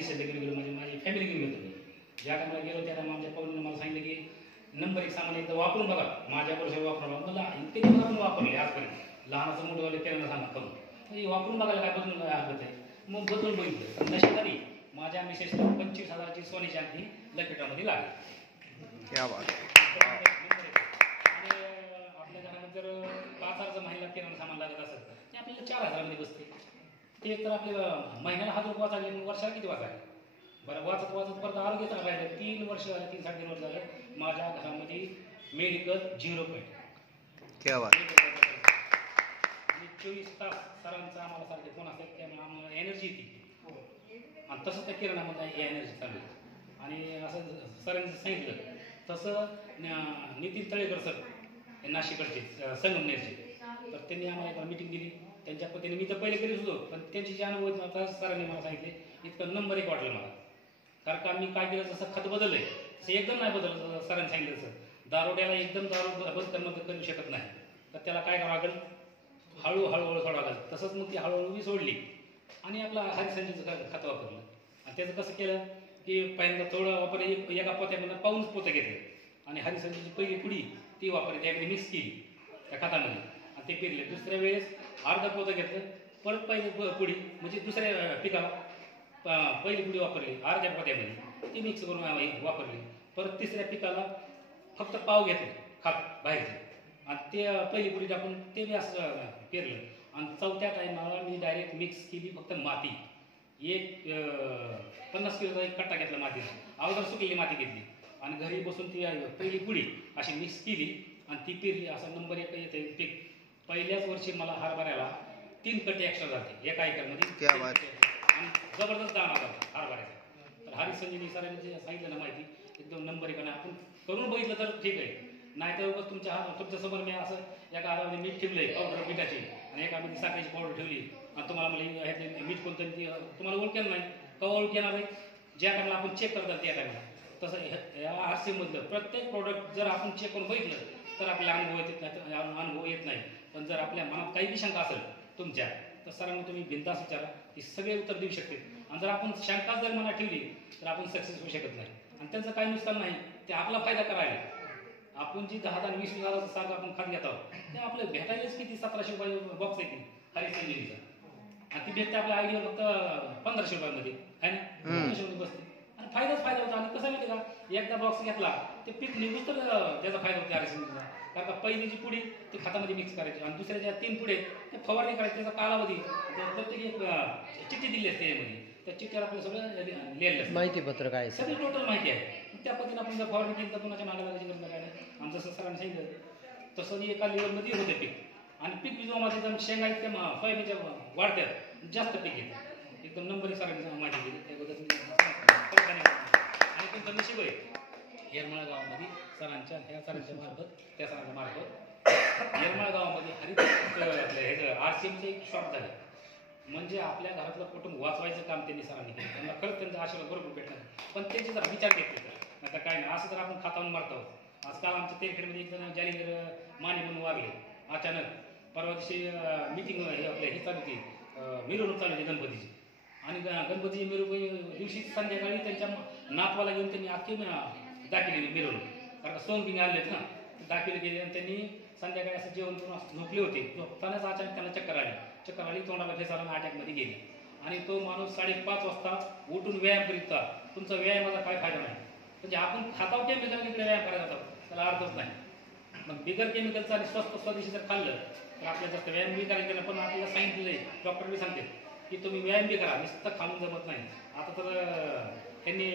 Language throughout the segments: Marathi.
मिसेस देखील गेलो, माझी फॅमिली घेऊन गेलो मी. ज्या टायमाला गेलो त्या टायमा आमच्या पाहुणे मला सांगितलं की नंबर 1 सामान एकदा वापरून बघा, माझ्याबरोबर वापरून बघा. मला इतके दिवस आपण वापरले आजपर्यंत, लहानाचं मोठंवाले त्यांना सांगा करून वापरून बघायला काय बदलून हरकत आहे. मग बदलून बघितलं, नशिबाने माझ्या मिसेसला 25,000ची सोन्याची अंगठी लपेटामध्ये लागली. आणि आपल्या घरामध्ये जर 5,000चं महिला किराणा सामान लागत असेल ते आपल्याला 4,000मध्ये बसते. ते तर आपल्याला महिन्याला 1,000 रुपये वाचायला, वर्षाला किती वाचायला. बरं वाचत वाचत परत आरोग्य चांगलं राहिलं. 3 वर्ष झालं, 3-3.5 वर्ष झालं माझ्या घरामध्ये मेडिकल 0 पॉईंट. आणि 24 तास सरांचा आम्हाला सारखे फोन असतात, त्यामुळे आम्हाला एनर्जी येते. आणि तसं त्या किराणामध्ये ही एनर्जी चालू आहे. आणि असं सरांनी सांगितलं तसं नितीन तळेकर सर नाशिकडचे संगमनेरचे, तर त्यांनी आम्हाला एका मीटिंग दिली. त्यांच्या पद्धतीने मी तर पहिले करीत होतो, पण त्यांची जे अनुभव नव्हता सरांनी मला सांगितले, इतकं नंबर 1 वाटलं मला. कारण का मी काय केलं, जसं खत बदललंय तसं एकदम नाही बदललं. सरांनी सांगितलं तसं दारोड्याला एकदम दारू बंद करू शकत नाही, तर त्याला काय करावं लागेल, हळूहळू सोडावं लागेल. तसंच मग ती हळूहळू मी सोडली आणि आपला हरिसंजीचं खत वापरलं. आणि त्याचं कसं केलं की पहिल्यांदा थोडं वापरलं, एका पोत्यामध्ये पाऊनच पोतं घेतलं आणि हरिसंजीची पहिली पुडी ती वापरली, त्यामध्ये मिक्स केली त्या खतामध्ये आणि ते पेरले. दुसऱ्या वेळेस अर्धा पोतं घेतलं, परत पहिली पुडी म्हणजे दुसऱ्या पिकाला पहिली पुडी वापरली अर्ध्या पोत्यामध्ये, ती मिक्स करून वापरली. परत तिसऱ्या पिकाला फक्त पाव घेतले खात बाहेरचे आणि ते पहिली पुडी टाकून ते बी असं पेरलं. आणि चौथ्या टायमाला मी डायरेक्ट मिक्स केली फक्त माती. 50 किलोचा एक कट्टा घेतला मातीचा, अगोदर सुकलेली माती घेतली आणि घरी बसून ती पहिली पुडी अशी मिक्स केली आणि ती पेरली. असं नंबर 1 येते पीक. पहिल्याच वर्षी मला हरभऱ्याला 3 कट्टे एक्स्ट्रा जाते एका एकरमध्ये आणि जबरदस्त दाणा जातो हरभऱ्याचा. तर हरिसंजीनी सरांनी सांगितलं ना माहिती, एकदम नंबर 1. आणि आपण करून बघितलं तर ठीक आहे, नाही तर तुमच्यासमोर मी असं एका हातामध्ये मीठ ठेवलंय पावडर मिठाची आणि एकामध्ये साखरेची पावडर ठेवली आणि तुम्हाला मला मीठ कोणतं तुम्हाला ओळखेल नाही. केव्हा ओळख येणार आहे, ज्या टायमाला आपण चेक करतात त्या टायमाला. तसं या RCMमधलं प्रत्येक प्रोडक्ट जर आपण चेक करून बघितलं तर आपल्याला अनुभव येत नाही. पण जर आपल्या मनात काही बी शंका असेल तुमच्या, तर सरांना तुम्ही बिनधास्त विचारा, ती सगळे उत्तर देऊ शकते. आणि जर आपण शंका जर मनात ठेवली तर आपण सक्सेस होऊ शकत नाही. आणि त्यांचं काही नुकसान नाही, ते आपला फायदा करायला. आपण जी 10-20 हजाराचं सारखं आपण खात घेत आहोत, ते आपलं भेटायलाच किती 1700 रुपये बॉक्स आहे ती हरिसंजीचा. आणि ती भेटते आपल्या आयडीवर फक्त 1500 रुपयामध्ये आहे ना, 1500 रुपये बसते आणि फायदाच फायदा होता. आणि कसं माहिती का, एकदा बॉक्स घेतला ते पीक निघून तर त्याचा फायदा होतो हरिसंजीचा. कारण का पहिलीची पुडी ती खतामध्ये मिक्स करायची आणि दुसऱ्या ज्या 3 पुढे ते फवारणी करायची. त्याचा कालावधी प्रत्येक एक चिठ्ठी दिली असते त्यामध्ये, त्या चिठ्ठीवर आपलं सगळं लिहिलेलं असतं, माहिती पत्रक आहे, सगळी टोटल माहिती आहे. त्या पद्धतीने आपण जर फवारणी केली तर कोणाच्या मागे लागायची गरज नाही. आणि जसं सरांनी सांगितलं तसं एका लेवलमध्ये होते पीक. आणि पीक विजोमध्ये एकदम शेंगा इतक्या सोयाबीनच्या वाढत्यात, जास्त पीक येतं. एकदम नंबर 1 सरांनी माहिती दिली त्याबद्दल. आणि तुमचं नशीब आहे येरमाळा गावामध्ये सरांच्या मार्फत, त्या सरांच्या मार्फत येरमाळा गावामध्ये RCMचं एक शॉप झालं. म्हणजे आपल्या घरातलं कुटुंब वाचवायचं काम त्यांनी सरांनी केलं. त्यांना खरंच त्यांचा आशीर्वाद बरोबर भेटला. पण त्यांचे जर विचार घेतले तर नाही तर काय नाही, असं तर आपण खातावून मारतो. आजकाल आमच्या तेरखेडमध्ये एक जण जालिंदर माने म्हणून वारले अचानक. परवा दिवशी मिटिंग आपल्या ही चालू होती, मिरवणूक चालू होती गणपतीची. आणि गणपतीची मिरवणूक दिवशी संध्याकाळी त्यांच्या नातवाला घेऊन त्यांनी अख्खी दाखवलेली मिरवणूक. कारण सोंग आणलेत ना, दाखवले गेले. आणि त्यांनी संध्याकाळी असं जेवण करून झोपले होते. झोपतानाच अचानक त्यांना चक्कर आली, तोंडाला फेसाला अटॅकमध्ये गेले. आणि तो माणूस 5:30 वाजता उठून व्यायाम करीत होता. तुमचा व्यायामाचा काय फायदा नाही. म्हणजे आपण खाताव केमिकल इकडे व्यायाम करायला जातो, त्याला अर्थच नाही. मग बिगर केमिकलचं आणि स्वस्त स्वदेशी जर खाल्लं तर आपल्याला जास्त व्यायाम बी करायला गेलं. पण आपल्याला सांगितलं आहे, डॉक्टर बी सांगते की तुम्ही व्यायाम बी करा, नुसतं खाऊन जमत नाही. आता तर त्यांनी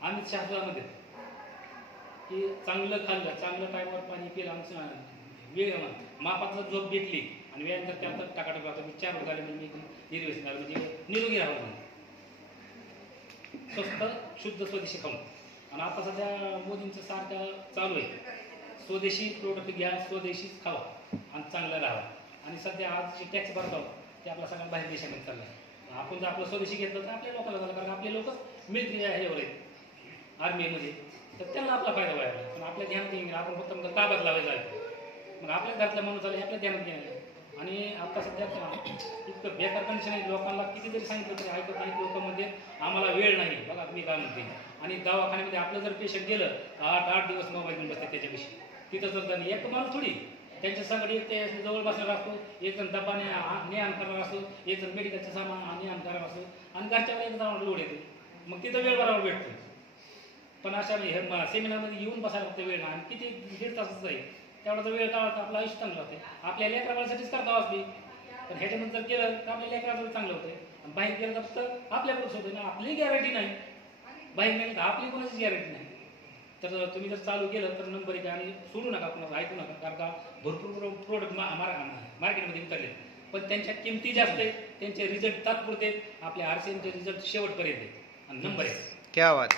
अमित शहा म्हणते की चांगलं खाल्लं, चांगलं टायमावर पाणी पिलं, आमचं वेळ मापाचा झोप घेतली आणि व्यायाम जर त्यात टाकाटाक राहतो. मी 4 वर्ष झाले म्हणजे मी निर्व्यसनार म्हणजे निरोगी राहू म्हणून स्वस्त शुद्ध स्वदेशी खाऊन. आणि आता सध्या मोदींचं सारखं चालू आहे, स्वदेशी प्रोडक्ट घ्या, स्वदेशीच खावा आणि चांगलं राहावा. आणि सध्या आज जे टॅक्स भरतो ते आपल्या सगळ्या बाहेर देशामध्ये चाललं आहे. आपण जर आपलं स्वदेशी घेतलं तर आपल्या लोकांना झालं, कारण आपले लोकच मिलिटरी ह्यावर आहेत आर्मीमध्ये, तर त्यांना आपला फायदा व्हायला. पण आपल्या ध्यानात येईल आपण फक्त ताब्यात लावायचं आहे. मग आपल्या घरातला माणूस आला आपल्या ध्यानात घ्यायला आणि आता सध्या इतकं बेकार कंडिशन आहे, लोकांना किती जरी सांगितलं तरी ऐकत नाही लोकांमध्ये. आम्हाला वेळ नाही बघा मी काय म्हणते. आणि दवाखान्यामध्ये आपलं जर पेशंट गेलं 8 दिवस मोबाईल घेऊन बसते त्याच्याविषयी. तिथं तर एक माणूस थोडी त्यांच्या संगत एक ते जवळ बसणार असतो, एक जण डब्बा ने आण करणार असतो, एक जण मेडिकलचं सामान ने आण करणार असतो आणि घरच्या वेळेला जाऊन लोड येते. मग तिथं वेळ बरोबर भेटतो. पण अशा सेमिनारमध्ये येऊन बसायला लागतं वेळ आणि किती 1.5 तासच आहे तेवढा वेळ काढायचा. आपलं आयुष्य चांगलं होते. आपल्या लेकरासाठीच करता असली पण ह्याच्यानंतर केलं तर आपल्या लेकराचं चांगलं होतं. बाहेर गेलं तर फक्त आपल्याकडंच होतं ना, आपली गॅरंटी नाही. बाहेर गेलं तर आपली कोणाचीच गॅरंटी नाही. तर तुम्ही जर चालू केलं तर नंबर 1 आणि सोडू नका, कोणाचं ऐकू नका. कारण का भरपूर प्रोडक्ट मार्केटमध्ये उतरले पण त्यांच्या किमती जास्त आहेत, त्यांचे रिझल्ट तात्पुरते. आपल्या RCMचे रिझल्ट शेवटपर्यंत आणि नंबर 1. क्या बात.